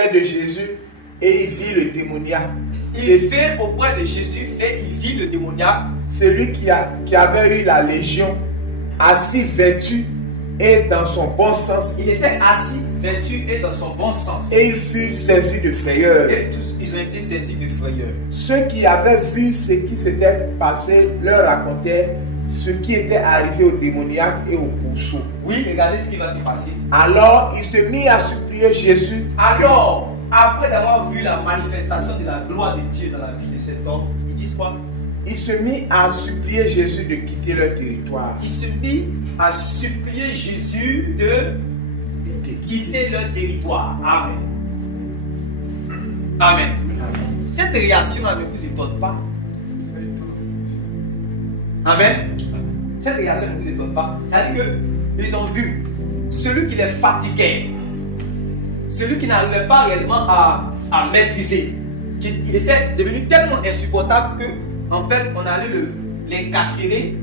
auprès de Jésus et il vit le démoniaque. Il fait auprès de Jésus et il vit le démoniaque. Celui qui avait eu la légion, assis vêtu et dans son bon sens. Il était assis, vêtu et dans son bon sens. Et il fut saisi de frayeur. Et tous, ils ont été saisis de frayeur. Ceux qui avaient vu ce qui s'était passé leur racontaient ce qui était arrivé au démoniaque et au pourceau. Oui, regardez ce qui va se passer. Alors il se mit à supplier Jésus. Alors, après d'avoir vu la manifestation de la gloire de Dieu dans la vie de cet homme, ils disent quoi? Il se mit à supplier Jésus de quitter leur territoire. Il se mit à supplier Jésus de quitter leur territoire. Amen. Amen. Cette réaction-là ne vous étonne pas? Amen. Cette réaction ne vous étonne pas? C'est-à-dire qu'ils ont vu celui qui les fatiguait, celui qui n'arrivait pas réellement à maîtriser, il était devenu tellement insupportable que en fait, on allait l'incarcérer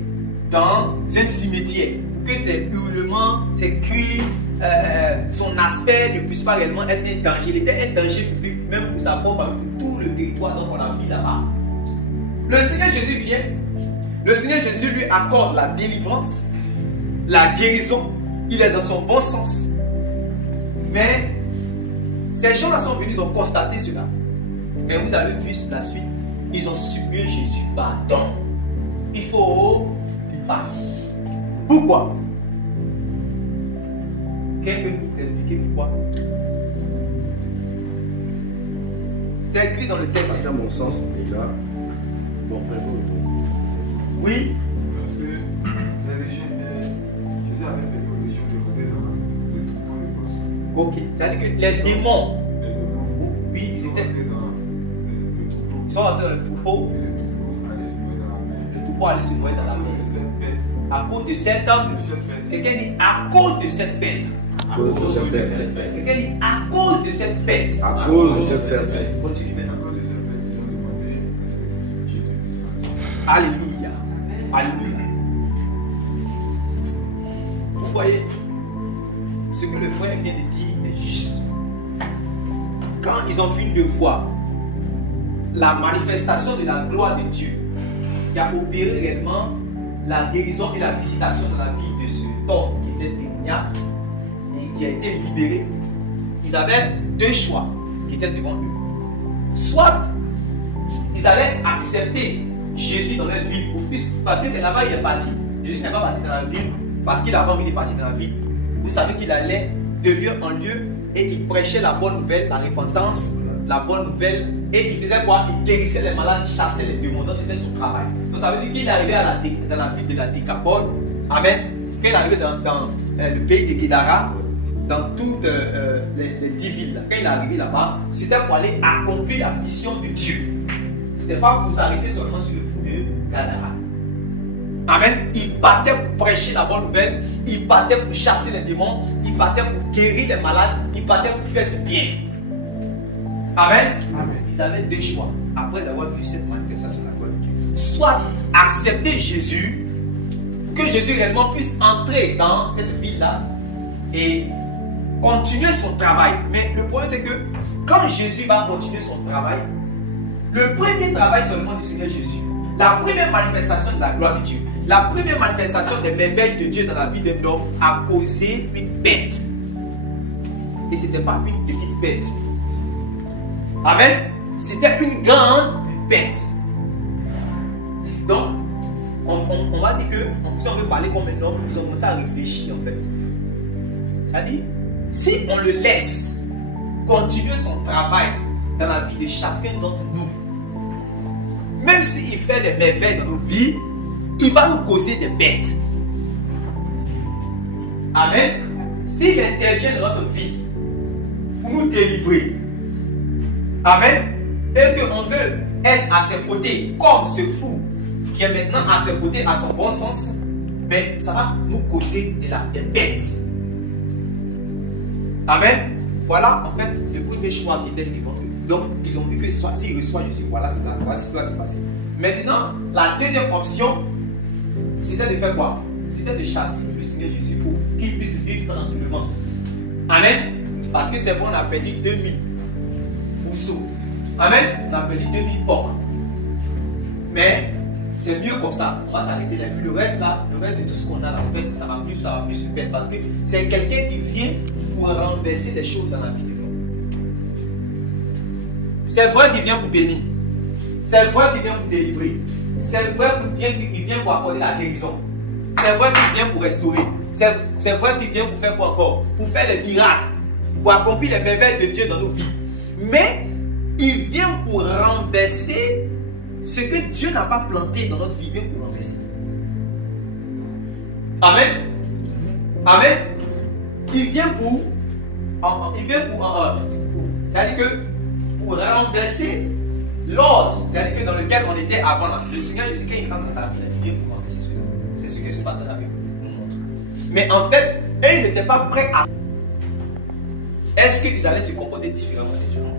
dans un cimetière pour que ses hurlements, ses cris, son aspect ne puisse pas réellement être un danger. Il était un danger public, même pour sa propre famille, pour tout le territoire dont on a mis là-bas. Le Seigneur Jésus vient, le Seigneur Jésus lui accorde la délivrance, la guérison, il est dans son bon sens. Mais ces gens-là sont venus, ils ont constaté cela. Mais vous avez vu la suite. Ils ont supplié Jésus, pardon. Il faut partir. Pourquoi? Quelqu'un peut nous expliquer pourquoi? C'est écrit dans le texte. Parce qu'à mon sens, déjà, bon, oui. Parce que les légions étaient. Jésus avait permis aux légions de rôder dans le troupeau de bosses. Ok. C'est-à-dire que les démons, oui, ils étaient. Ils sont rentrés dans le troupeau. Le troupeau allait se noyer dans la mer. À cause de cet homme, c'est qu'elle dit à cause de cette bête. À cause de cette bête. C'est qu'elle dit à cause de cette bête. À cause de cette bête. Continue maintenant. À cause de cette bête, ils ont demandé que Jésus puisse partir. Alléluia. Alléluia. Vous voyez, ce que le frère vient de dire est juste. Quand ils ont fini de voir la manifestation de la gloire de Dieu qui a opéré réellement la guérison et la visitation dans la vie de cet homme qui était démoniaque et qui a été libéré, ils avaient deux choix qui étaient devant eux. Soit ils allaient accepter Jésus dans leur ville, parce que c'est là-bas qu'il est parti. Jésus n'est pas parti dans la ville parce qu'il avait envie de partir dans la ville. Vous savez qu'il allait de lieu en lieu et il prêchait la bonne nouvelle, la repentance, la bonne nouvelle. Et il faisait quoi? Il guérissait les malades, il chassait les démons. Donc c'était son travail. Donc ça veut dire qu'il est arrivé dans la ville de la Décapole. Amen. Quand il est arrivé dans le pays de Guédara, dans toutes les 10 villes, quand il est arrivé là-bas, c'était pour aller accomplir la mission de Dieu. Ce n'était pas pour s'arrêter seulement sur le fou de Gadara. Amen. Il partait pour prêcher la bonne nouvelle, il partait pour chasser les démons, il partait pour guérir les malades, il partait pour faire du bien. Amen. Amen. Ils avaient deux choix après avoir vu cette manifestation de la gloire de Dieu. Soit accepter Jésus, que Jésus réellement puisse entrer dans cette ville-là et continuer son travail. Mais le problème c'est que quand Jésus va continuer son travail, le premier travail seulement du Seigneur Jésus, la première manifestation de la gloire de Dieu, la première manifestation des merveilles de Dieu dans la vie d'un homme a causé une bête. Et ce n'était pas une petite bête. Amen. C'était une grande bête. Donc, on va dire que si on veut parler comme un homme, ils ont commencé à réfléchir en fait. C'est-à-dire, si on le laisse continuer son travail dans la vie de chacun d'entre nous, même s'il fait des merveilles dans nos vies, il va nous causer des bêtes. Amen. S'il intervient dans notre vie pour nous délivrer, amen, et qu'on veut être à ses côtés comme ce fou qui est maintenant à ses côtés à son bon sens, mais ça va nous causer des bêtes. Amen. Voilà en fait le premier choix qui était devant eux. Donc ils ont vu que s'ils reçoivent Jésus, voilà ce qui va se passer. Maintenant, la deuxième option, c'était de faire quoi? C'était de chasser le Seigneur Jésus pour qu'il puisse vivre tranquillement. Amen. Parce que c'est bon, on a perdu 2000 mousseau. Amen. On a perdu 2000 porcs. Mais c'est mieux comme ça. On va s'arrêter là. Le reste là, le reste de tout ce qu'on a là, en fait, ça va plus se perdre. Parce que c'est quelqu'un qui vient pour renverser les choses dans la vie de l'homme. C'est vrai qu'il vient pour bénir. C'est vrai qu'il vient pour délivrer. C'est vrai qu'il vient pour accorder la guérison. C'est vrai qu'il vient pour restaurer. C'est vrai qu'il vient pour faire quoi encore? Pour faire les miracles. Pour accomplir les merveilles de Dieu dans nos vies. Mais il vient pour renverser ce que Dieu n'a pas planté dans notre vie. Il vient pour renverser. Amen. Amen. Il vient pour c'est-à-dire que pour renverser l'ordre, c'est-à-dire que dans lequel on était avant là. Le Seigneur Jésus, quand il rentre dans ta vie, il vient pour renverser cela. C'est ce que ce passage nous montre. Mais en fait, eux n'étaient pas prêts à. Est-ce qu'ils allaient se comporter différemment des gens?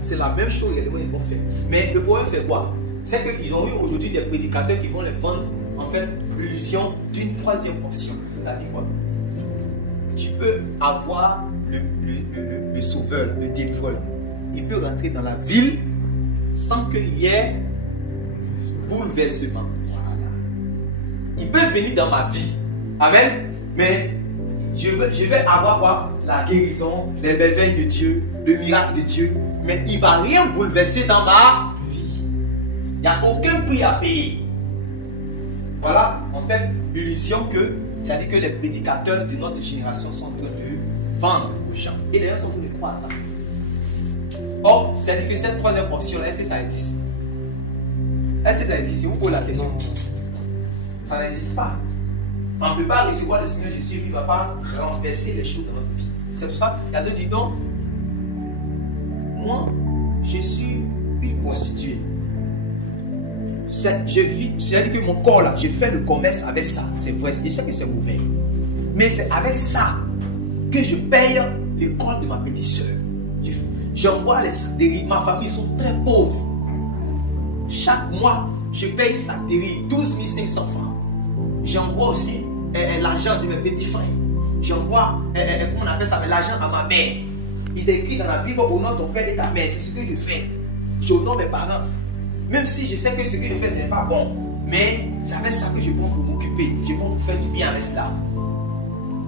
C'est la même chose, réellement, ils vont faire. Mais le problème, c'est quoi? C'est qu'ils ont eu aujourd'hui des prédicateurs qui vont les vendre, en fait, l'illusion d'une troisième option. C'est-à-dire quoi? Tu peux avoir le sauveur, le délivreur. Il peut rentrer dans la ville sans qu'il y ait bouleversement. Voilà. Il peut venir dans ma vie. Amen. Mais je vais avoir quoi? La guérison, les merveilles de Dieu, le miracle de Dieu. Mais il ne va rien bouleverser dans ma vie. Il n'y a aucun prix à payer. Voilà, en fait, l'illusion que, c'est-à-dire que les prédicateurs de notre génération sont en train de vendre aux gens. Et les gens sont en train de croire à ça. Or, c'est-à-dire que cette troisième option, est-ce que ça existe? Est-ce que ça existe? Vous posez la question. Ça n'existe pas. On ne peut pas recevoir le Seigneur Jésus et il ne va pas renverser les choses dans notre vie. C'est pour ça qu'il y a d'autres qui disent non. Moi, je suis une prostituée. C'est-à-dire que mon corps là, j'ai fait le commerce avec ça. C'est vrai, je sais que c'est mauvais. Mais c'est avec ça que je paye l'école de ma petite soeur. J'envoie les satéries. Ma famille sont très pauvres. Chaque mois, je paye satéries 12 500 francs. J'envoie aussi l'argent de mes petits frères. J'envoie, comment on appelle ça, l'argent à ma mère. Il est écrit dans la Bible au nom de ton père et ta mère. C'est ce que je fais. J'honore mes parents. Même si je sais que ce que je fais, ce n'est pas bon. Mais c'est avec ça que je peux m'occuper. Je peux me faire du bien avec cela.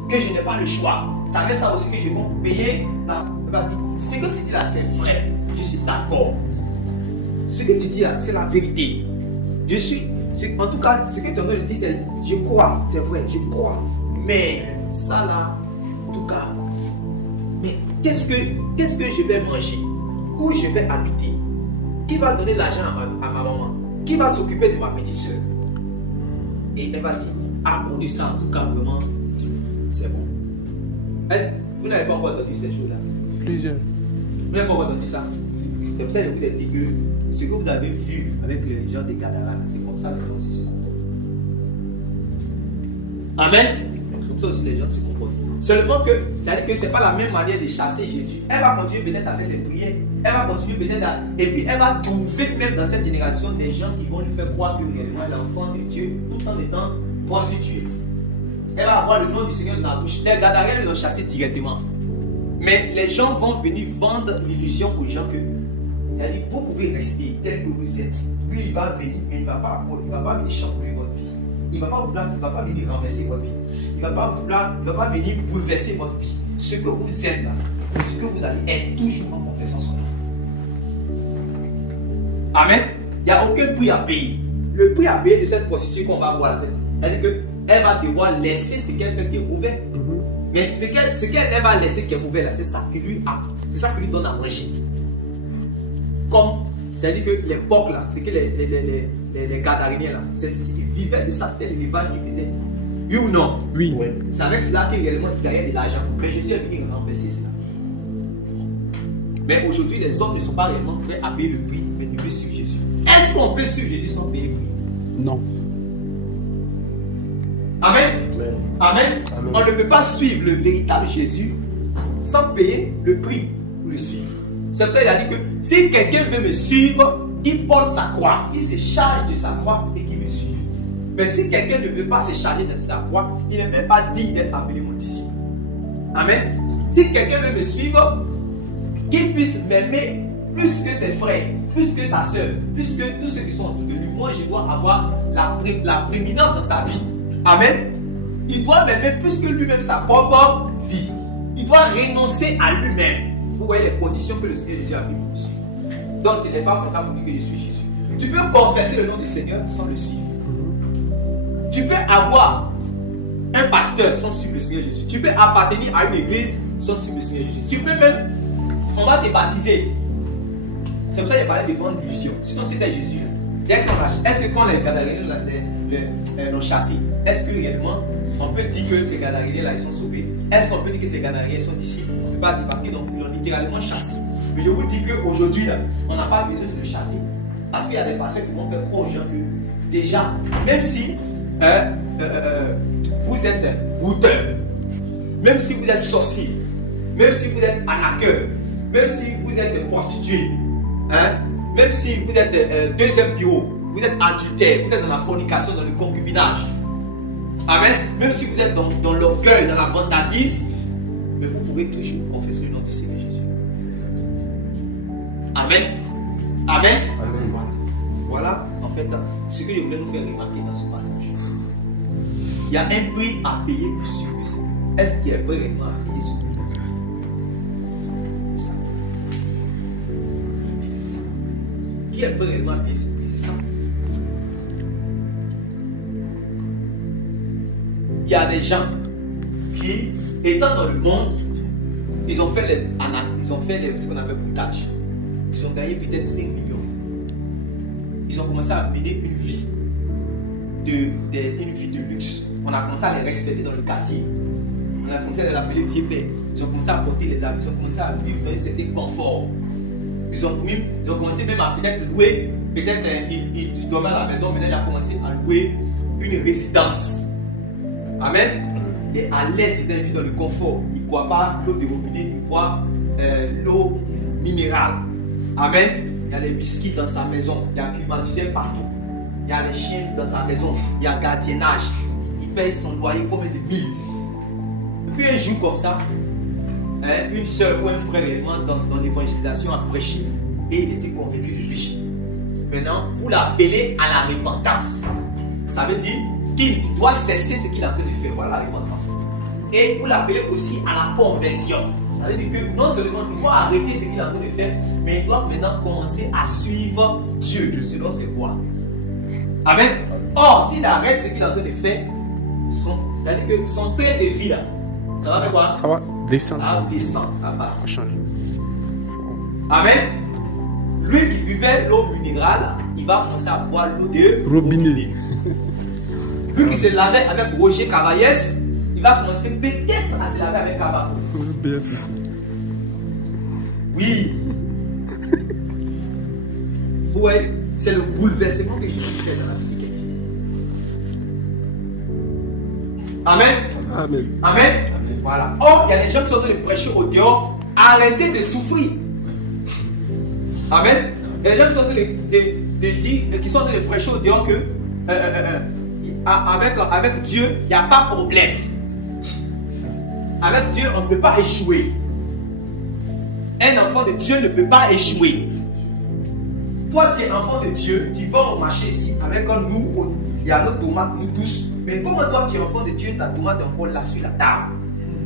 Que je n'ai pas le choix. C'est avec ça aussi que je peux payer. Ce que tu dis là, c'est vrai. Je suis d'accord. Ce que tu dis là, c'est la vérité. En tout cas, ce que tu es en train de dire, c'est je crois. C'est vrai, je crois. Mais ça là, en tout cas, mais qu'est-ce que je vais manger? Où je vais habiter? Qui va donner l'argent à ma maman? Qui va s'occuper de ma petite soeur? Et elle va dire, à cause de ça, en tout cas, vraiment, c'est bon. Vous n'avez pas encore entendu ces choses-là? Plusieurs. Vous n'avez pas encore entendu ça? C'est pour ça que je vous ai dit que ce que vous avez vu avec les gens des Gadara, c'est comme ça que les gens se comportent. Amen? C'est comme ça aussi les gens se comportent. Seulement que, c'est-à-dire que ce n'est pas la même manière de chasser Jésus. Elle va continuer peut-être à faire des prières. Elle va continuer peut-être à... Et puis elle va trouver même dans cette génération des gens qui vont lui faire croire que réellement elle est l'enfant de Dieu tout en étant prostituée. Elle va avoir le nom du Seigneur dans la bouche. Les Gadariens l'ont chassé directement. Mais les gens vont venir vendre l'illusion aux gens que, c'est-à-dire, vous pouvez rester tel que vous êtes. Lui, il va venir, mais il ne va pas venir chambouler votre vie. Il ne va pas venir renverser votre vie. Il ne va pas venir bouleverser votre vie. Ce que vous êtes là, c'est ce que vous allez être toujours en confessant son nom. Amen. Il n'y a aucun prix à payer. Le prix à payer de cette prostituée qu'on va voir là, c'est-à-dire qu'elle va devoir laisser ce qu'elle fait qui est mauvais. Mais ce qu'elle va laisser qui est mauvais là, c'est ça qui lui donne à manger. Comme, c'est-à-dire que les porcs là, c'est que les Gadariniens là, ils vivaient de ça, c'était l'élevage qu'ils faisaient. Oui ou non? Oui. Ouais. C'est avec cela qu'ils réellement gagnent de l'argent. Mais Jésus est venu renverser cela. Mais aujourd'hui, les hommes ne sont pas réellement prêts à payer le prix, mais ils veulent suivre Jésus. Est-ce qu'on peut suivre Jésus sans payer le prix? Non. Amen. Amen. Amen. Amen. On ne peut pas suivre le véritable Jésus sans payer le prix pour le suivre. C'est pour ça qu'il a dit que si quelqu'un veut me suivre, il porte sa croix, il se charge de sa croix et qu'il me suive. Mais si quelqu'un ne veut pas se charger de sa croix, il n'est même pas digne d'être appelé mon disciple. Amen. Si quelqu'un veut me suivre, qu'il puisse m'aimer plus que ses frères, plus que sa soeur, plus que tous ceux qui sont autour de lui. Moi, je dois avoir la prééminence dans sa vie. Amen. Il doit m'aimer plus que lui-même sa propre vie. Il doit renoncer à lui-même. Vous voyez les conditions que le Seigneur Jésus a mis pour suivre. Donc, ce n'est pas pour ça qu'on dit que je suis Jésus. Tu peux confesser le nom du Seigneur sans le suivre. Tu peux avoir un pasteur sans suivre le Seigneur Jésus. Tu peux appartenir à une église sans suivre le Seigneur Jésus. Tu peux même, on va te baptiser. C'est pour ça que j'ai parlé de vendre l'illusion. Sinon, c'était Jésus. Est-ce que quand les Gadaréniens l'ont chassé, est-ce que réellement on peut dire que ces Gadaréniens-là, ils sont sauvés? Est-ce qu'on peut dire que ces Gadaréniens sont disciples? On ne peut pas dire parce qu'ils l'ont littéralement chassé. Mais je vous dis qu'aujourd'hui, on n'a pas besoin de le chasser. Parce qu'il y a des pasteurs qui vont faire croire aux gens que déjà, même si vous êtes brouteur, même si vous êtes sorcier, même si vous êtes arnaqueur, même si vous êtes prostitué, même si vous êtes deuxième bureau, vous êtes adultère, vous êtes dans la fornication, dans le concubinage. Amen. Même si vous êtes dans l'orgueil, dans la vantardise, mais vous pouvez toujours confesser le nom du Seigneur Jésus. Amen. Amen. Amen. Voilà, en fait, ce que je voulais nous faire remarquer dans ce passage. Il y a un prix à payer pour suivre le Seigneur. Est-ce qu'il y a vraiment à payer ce prix? C'est ça. Qui est vraiment à payer ce prix? C'est ça. Il y a des gens qui, étant dans le monde, ils ont fait ce qu'on appelle boutage. Ils ont gagné peut-être 5 millions. Ils ont commencé à mener une vie de luxe. On a commencé à les respecter dans le quartier. On a commencé à les appeler vieux pères. Ils ont commencé à porter les habits. Ils ont commencé à vivre dans un certain confort. Ils ont commencé même à peut-être louer. Peut-être ils dormaient à la maison. Maintenant, ils ont commencé à louer une résidence. Amen. Il est à l'aise de vivre dans le confort. Il ne boit pas l'eau de robinet. Il boit l'eau minérale. Amen. Il y a des biscuits dans sa maison. Il y a climatisé partout. Il y a des chiens dans sa maison. Il y a gardiennage. Il paye son loyer combien de mille. Et puis un jour comme ça, une soeur ou un frère dans l'évangélisation a prêché. Et il était convaincu du péché. Maintenant, vous l'appelez à la repentance. Ça veut dire qu'il doit cesser ce qu'il est en train de faire. Voilà la repentance. Et vous l'appelez aussi à la conversion. Ça veut dire que non seulement il doit arrêter ce qu'il est en train de faire, mais il doit maintenant commencer à suivre Dieu selon ses voies. Amen. Or, s'il arrête ce qu'il est en train de faire, c'est-à-dire que son train de vie là, ça va faire quoi? Ça va descendre. Ça va descendre, ça va Ça va changer. Amen. Lui qui buvait l'eau minérale, il va commencer à boire l'eau de Robinet. Lui qui se lavait avec Roger Cavaillès, il va commencer peut-être à se laver avec Cava. Oui. Ouais, c'est le bouleversement que Jésus fait dans la vie de quelqu'un. Amen. Amen. Amen. Voilà. Or, il y a des gens qui sont en train de prêcher au dehors. Arrêtez de souffrir. Amen. Il y a des gens qui sont en train de dire, qui sont en train de prêcher au dehors que avec Dieu, il n'y a pas de problème. Avec Dieu, on ne peut pas échouer. Un enfant de Dieu ne peut pas échouer. Toi, tu es enfant de Dieu, tu vas au marché ici avec nous, il y a nos tomates, nous tous. Mais comment toi, tu es enfant de Dieu, ta tomate est encore là sur la table?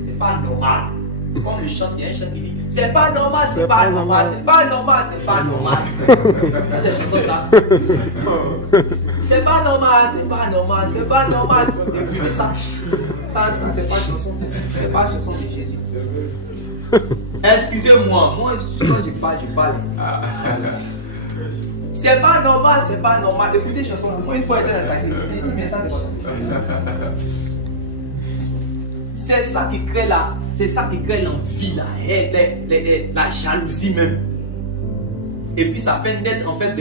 C'est pas normal. C'est comme le chant, il y a un chant qui dit c'est pas normal, c'est pas normal, c'est pas normal, c'est pas normal. C'est des chansons ça. C'est pas normal, c'est pas normal, c'est pas normal. Depuis ça, c'est pas une chanson, c'est pas une chanson de Jésus. Excusez-moi, moi quand je parle. C'est pas normal, c'est pas normal. Écoutez une chanson, moi une fois j'étais dans le taxi, j'ai dit mais ça c'est pas. C'est ça qui crée l'envie, la haine, la jalousie même. Et puis ça fait naître en fait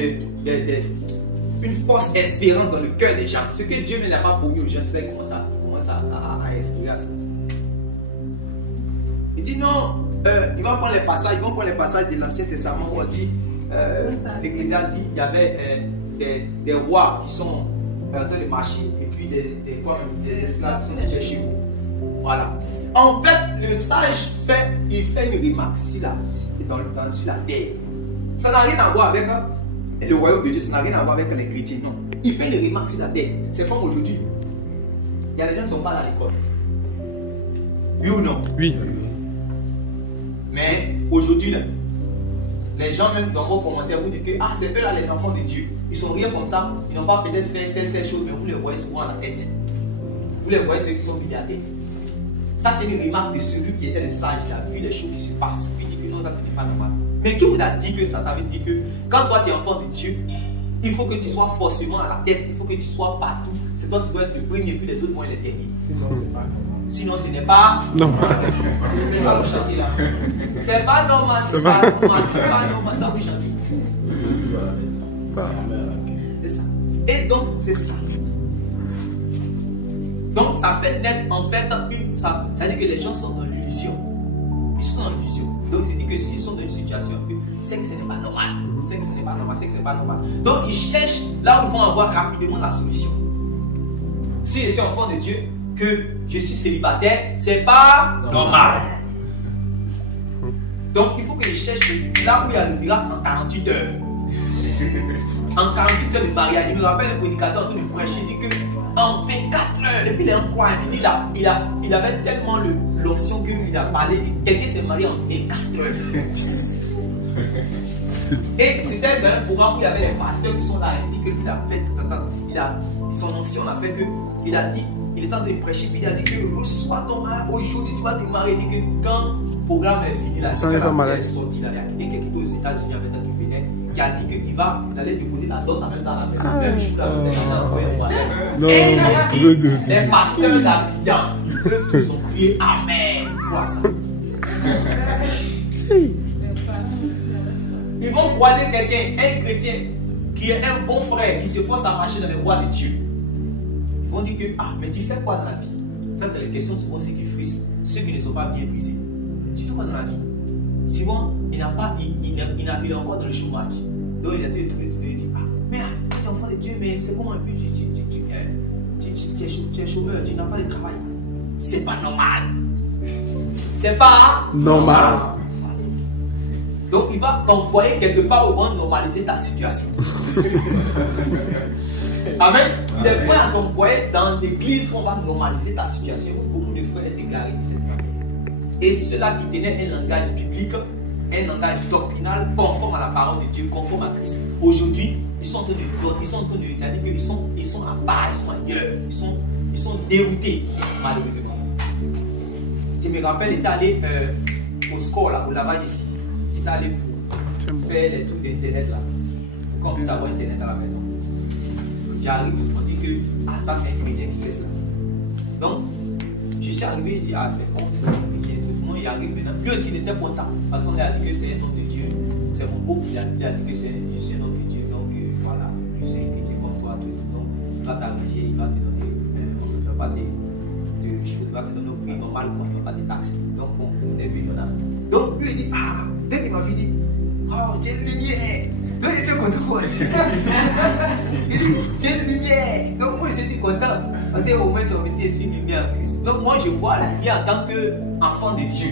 une fausse espérance dans le cœur des gens. Ce que Dieu ne l'a pas promis aux gens, c'est qu'on commence à espérer à ça. Il dit non, ils vont prendre les passages de l'Ancien Testament où on dit, l'Ecclésiaste dit, il y avait des rois qui sont en train de marcher et puis des esclaves qui sont situés chez vous. Voilà. En fait, le sage il fait une remarque sur la terre. Ça n'a rien à voir avec le royaume de Dieu, ça n'a rien à voir avec les chrétiens, non. Il fait une remarque sur la terre. C'est comme aujourd'hui. Il y a des gens qui ne sont pas à l'école. Oui ou non? Oui. Mais aujourd'hui, là, les gens même dans vos commentaires vous disent que c'est eux là les enfants de Dieu. Ils sont rien comme ça, ils n'ont pas peut-être fait telle chose, mais vous les voyez souvent à la tête. Vous les voyez ceux qui sont milliardaires. Ça c'est une remarque de celui qui était le sage, qui a vu les choses qui se passent. Il dit que non, ça ce n'est pas normal. Mais qui vous a dit que ça veut dire que quand toi tu es enfant de Dieu, il faut que tu sois forcément à la tête, il faut que tu sois partout. C'est toi qui dois être le premier, puis les autres vont être les derniers. Sinon, c'est pas normal. Sinon, ce n'est pas normal. C'est ça vous chantez là. C'est pas normal, c'est pas normal, c'est pas normal, ça vous chantez. C'est ça. Et donc, c'est ça. Donc, ça fait naître en fait, ça veut dire que les gens sont dans l'illusion. Ils sont dans l'illusion. Donc, c'est dit que s'ils sont dans une situation, c'est que ce n'est pas normal. C'est que ce n'est pas normal, c'est que ce n'est pas normal. Donc, ils cherchent là où ils vont avoir rapidement la solution. Si je suis enfant de Dieu, que je suis célibataire, c'est pas normal. Donc il faut que je cherche là où il y a le miracle en 48 heures. En 48 heures de mariage, il me rappelle le prédicateur tout le prêcher, il dit que en 24 heures, depuis les coin, il dit il avait tellement l'option qu'il a parlé, quelqu'un s'est marié en 24 heures. Et c'était dans un programme où il y avait les pasteurs qui sont là, il dit qu'il a fait, son onction a fait que, il a dit, il est en train de prêcher, puis il a dit que reçois ton mari, aujourd'hui tu vas te marier. Il dit que quand le programme est fini, là, il est sorti, là, il y a quelqu'un qui était aux États-Unis avec un qui venait, qui a dit qu'il allait déposer la dot en même temps à la maison, même jour là, et les pasteurs d'Abidjan, ils ont crié Amen. Quoi ça? Ils vont croiser quelqu'un, un chrétien, qui est un bon frère, qui se force à marcher dans les voies de Dieu. Ils vont dire que, mais tu fais quoi dans la vie? Ça, c'est les questions souvent ceux qui frustrent, ceux qui ne sont pas bien brisés. Tu fais quoi dans la vie? Souvent, il est encore dans le chômage. Donc, il a tout trouvé, il dit, mais tu es enfant de Dieu, mais c'est comment tu es chômeur, tu n'as pas de travail. C'est pas normal. C'est pas normal. Donc, il va t'envoyer quelque part au moins normaliser ta situation. Amen. Il est prêt à t'envoyer dans l'église où on va normaliser ta situation. Beaucoup de frères étaient déclarés de cette manière. Et ceux-là qui tenaient un langage biblique, un langage doctrinal, conforme à la parole de Dieu, conforme à Christ. Aujourd'hui, ils sont en train de dire qu'ils sont à part, ils sont ailleurs, ils sont déroutés, malheureusement. Je me rappelle, il est allé au score, là, au lavage ici. Il est allé pour faire les trucs d'internet là, pour qu'on puisse avoir internet à la maison. J'arrive, on dit que ça c'est un chrétien qui fait cela. Donc, je suis arrivé, je dis c'est bon, c'est un chrétien, tout le monde y arrive maintenant. Lui aussi il était content, parce qu'on a dit que c'est un homme de Dieu. C'est mon beau qui a dit que je suis un homme de Dieu, donc voilà, je suis un chrétien comme toi, tout. Donc, il va t'alléger, il va te donner, il va te donner au prix normal, il ne va pas te taxer. Donc, on est venu là. Donc, lui il dit, dès qu'il m'a vu, il dit, tu es une lumière. Donc il était content. Il dit, tu es une lumière. Donc moi je suis content. Parce qu'au moins c'est un métier, je suis une lumière en Christ. Donc moi je vois la lumière en tant qu'enfant de Dieu.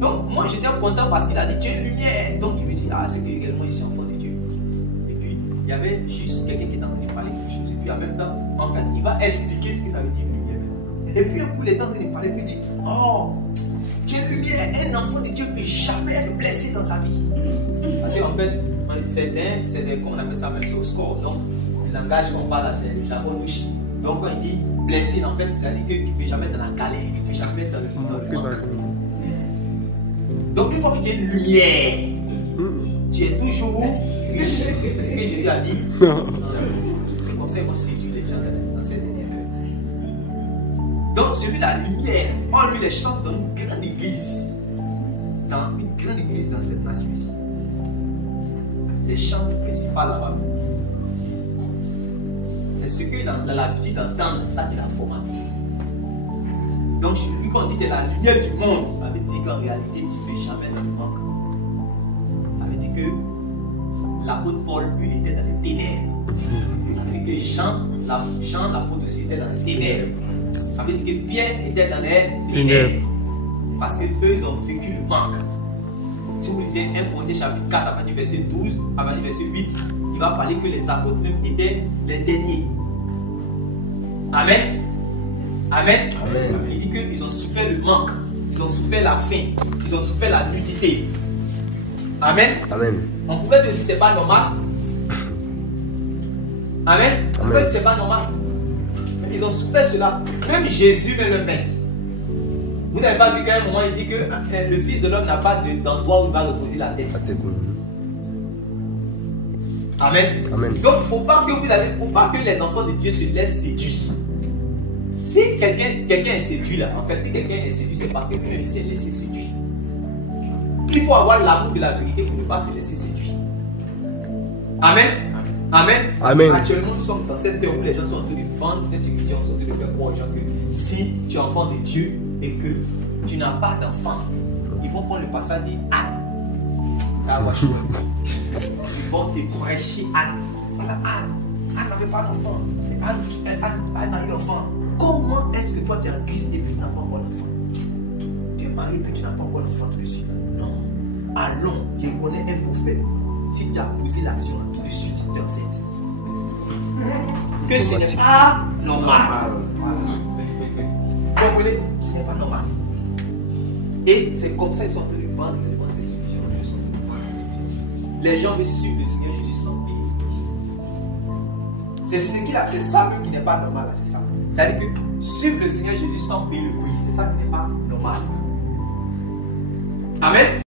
Donc moi j'étais content parce qu'il a dit tu es une lumière. Donc il me dit c'est que également je suis enfant de Dieu. Et puis il y avait juste quelqu'un qui était en train de parler quelque chose. Et puis en même temps, en fait, il va expliquer ce que ça veut dire lumière. Et puis un coup il est en train de parler, puis il dit tu es lumière, un enfant de Dieu ne peut jamais être blessé dans sa vie. Parce qu'en fait, c'est comment on appelle ça même, c'est au score. Donc, le langage qu'on parle là, c'est le jargon douche. Donc, quand il dit blessé, en fait, ça veut dire qu'il ne peut jamais être dans la galère, il ne peut jamais être dans le manque. Donc, une fois que tu es une lumière, tu es toujours riche. C'est ce que Jésus a dit. C'est comme ça qu'il faut séduire les gens dans cette dernière heure. Donc, celui de la lumière, on lui les chante dans une grande église. Dans une grande église dans cette nation ici. Les chants principaux là-bas. C'est ce qu'il a l'habitude d'entendre, ça qu'il a formaté. Donc, chez lui, quand on dit que c'est la lumière du monde, ça veut dire qu'en réalité, tu ne fais jamais dans le manque. Ça veut dire que l'apôtre Paul, lui, il était dans les ténèbres. Ça veut dire que Jean, l'apôtre aussi, était dans les ténèbres. Ça veut dire que Pierre était dans les Ténèbres. parce que eux, ils ont vécu le manque. Si vous lisez 1 Corinthiens chapitre 4, à partir du verset 12, à partir du verset 8, il va parler que les apôtres même étaient les derniers. Amen. Amen. Amen. Il dit qu'ils ont souffert le manque, ils ont souffert la faim, ils ont souffert la nudité. Amen. Amen. On pouvait dire aussi c'est pas normal. Amen. On pouvait dire c'est pas normal. Mais ils ont souffert cela. Même Jésus est le maître. Vous n'avez pas vu qu'à un moment il dit que le Fils de l'homme n'a pas d'endroit où il va reposer la tête. Amen. Amen. Donc il ne faut pas que les enfants de Dieu se laissent séduire. Si quelqu'un est séduit là, en fait, si quelqu'un est séduit, c'est parce que lui s'est laissé séduire. Il faut avoir l'amour de la vérité pour ne pas se laisser séduire. Amen. Amen. Amen. Actuellement, nous sommes dans cette période où les gens sont en train de vendre cette illusion, sont en train de faire croire aux gens que si tu es enfant de Dieu et que tu n'as pas d'enfant, ils vont prendre le passage et dire ils vont te prêcher Anne. Voilà, Anne n'avait pas d'enfant. Anne a eu enfant. Comment est-ce que toi tu es en Christ et puis tu n'as pas encore d'enfant? Tu es marié et puis tu n'as pas encore d'enfant tout de suite? Non. Allons, je connais un prophète. Si tu as posé l'action tout de suite, tu es enceinte. Que ce n'est pas normal. Vous comprenez? Ce n'est pas normal. Et c'est comme ça qu'ils sont en train de vendre ces illusions. Les gens veulent suivre le Seigneur Jésus sans payer. C'est ça qui n'est pas normal, c'est ça. C'est-à-dire que suivre le Seigneur Jésus sans payer le prix, c'est ça qui n'est pas normal. Amen.